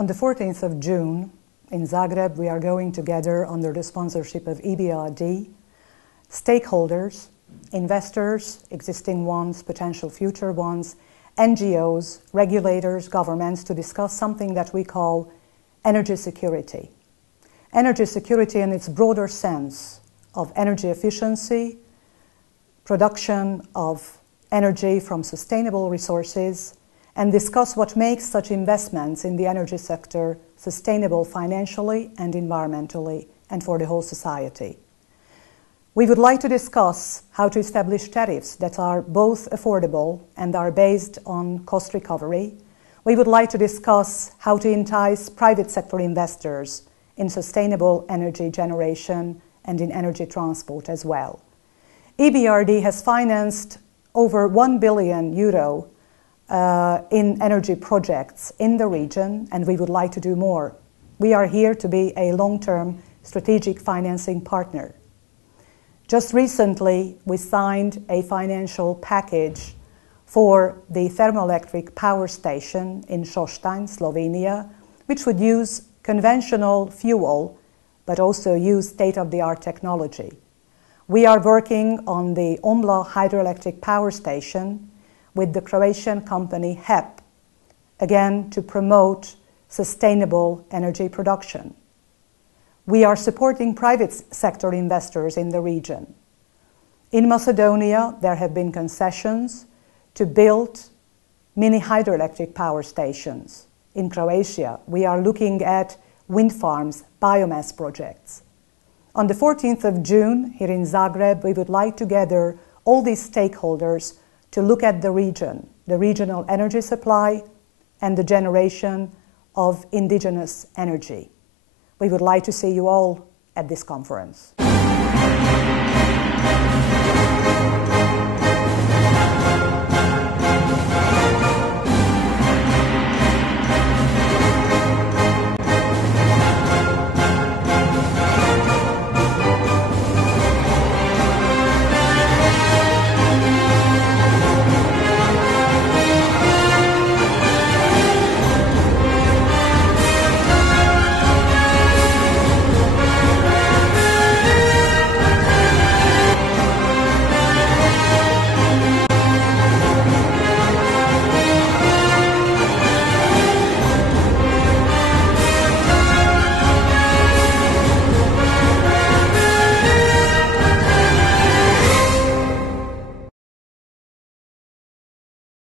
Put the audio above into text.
On the 14th of June, in Zagreb, we are going to gather under the sponsorship of EBRD, stakeholders, investors, existing ones, potential future ones, NGOs, regulators, governments, to discuss something that we call energy security. Energy security in its broader sense of energy efficiency, production of energy from sustainable resources, and discuss what makes such investments in the energy sector sustainable financially and environmentally and for the whole society. We would like to discuss how to establish tariffs that are both affordable and are based on cost recovery. We would like to discuss how to entice private sector investors in sustainable energy generation and in energy transport as well. EBRD has financed over €1 billion in energy projects in the region, and we would like to do more. We are here to be a long-term strategic financing partner. Just recently, we signed a financial package for the thermoelectric power station in Šoštanj, Slovenia, which would use conventional fuel, but also use state-of-the-art technology. We are working on the Ombla hydroelectric power station with the Croatian company HEP, again to promote sustainable energy production. We are supporting private sector investors in the region. In Macedonia, there have been concessions to build mini hydroelectric power stations. In Croatia, we are looking at wind farms, biomass projects. On the 14th of June, here in Zagreb, we would like to gather all these stakeholders to look at the region, the regional energy supply, and the generation of indigenous energy. We would like to see you all at this conference.